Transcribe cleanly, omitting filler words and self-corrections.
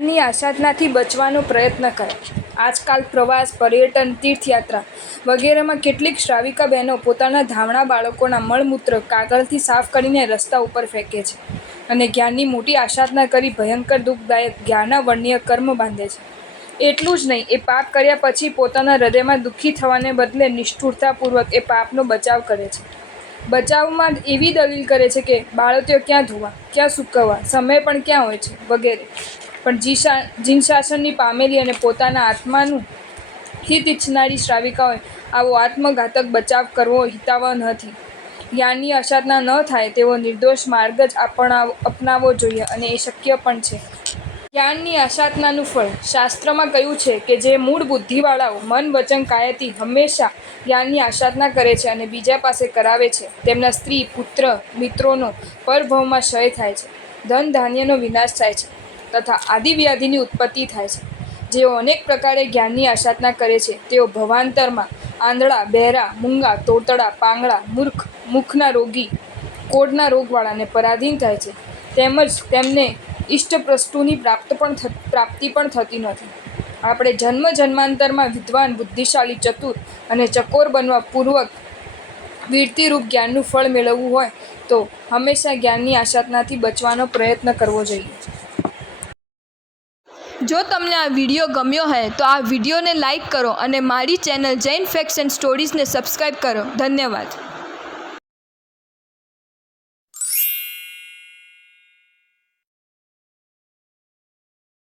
ની આસાધનાથી બચવાનો પ્રયત્ન કરો. આજકાલ પ્રવાસ, પર્યટન, તીર્થયાત્રા વગેરેમાં કેટલીક શ્રાવિકા બહેનો પોતાના ધાવણા બાળકોના મળમૂત્ર કાગળથી સાફ કરીને રસ્તા ઉપર ફેંકે છે અને જ્ઞાનની મોટી આસાધના કરી ભયંકર દુઃખદાયક જ્ઞાનાવર્ણ્ય કર્મ બાંધે છે. એટલું જ નહીં, એ પાપ કર્યા પછી પોતાના હૃદયમાં દુઃખી થવાને બદલે નિષ્ઠુરતાપૂર્વક એ પાપનો બચાવ કરે છે. બચાવમાં એવી દલીલ કરે છે કે બાળોતિયો ક્યાં ધોવા, ક્યાં સૂકવવા, સમય પણ ક્યાં હોય છે વગેરે. પણ જીનશાસનની પામેલી અને પોતાના આત્માનું હિત ઈચ્છનારી શ્રાવિકાઓએ આવો આત્મઘાતક બચાવ કરવો હિતાવહ નથી. જ્ઞાનની આસાધના ન થાય તેવો નિર્દોષ માર્ગ જ અપનાવવો જોઈએ અને એ શક્ય પણ છે. જ્ઞાનની આસાધનાનું ફળ. શાસ્ત્રમાં કહ્યું છે કે જે મૂળ બુદ્ધિવાળાઓ મન, વચન, કાયાથી હંમેશા જ્ઞાનની આસાધના કરે છે અને બીજા પાસે કરાવે છે, તેમના સ્ત્રી, પુત્ર, મિત્રોનો પરભવમાં ક્ષય થાય છે, ધન ધાન્યનો વિનાશ થાય છે તથા આદિવ્યાધિની ઉત્પત્તિ થાય છે. જેઓ અનેક પ્રકારે જ્ઞાનની આસાધના કરે છે તેઓ ભવાંતરમાં આંધળા, બહેરા, મૂંગા, તોતડા, પાંગળા, મૂર્ખ, મુખના રોગી, કોઢના રોગવાળાને પરાધીન થાય છે, તેમજ તેમને ઇષ્ટપ્રસ્તુની પ્રાપ્તિ પણ થતી નથી. આપણે જન્મ જન્માંતરમાં વિદ્વાન, બુદ્ધિશાળી, ચતુર અને ચકોર બનવા પૂર્વક વીરતીરૂપ જ્ઞાનનું ફળ મેળવવું હોય તો હંમેશા જ્ઞાનની આસાધનાથી બચવાનો પ્રયત્ન કરવો જોઈએ. જો તમને આ વિડીયો ગમ્યો હોય તો આ વિડીયોને લાઈક કરો અને મારી ચેનલ જૈન ફેક્ટ્સ એન્ડ સ્ટોરીઝને સબસ્ક્રાઈબ કરો. ધન્યવાદ.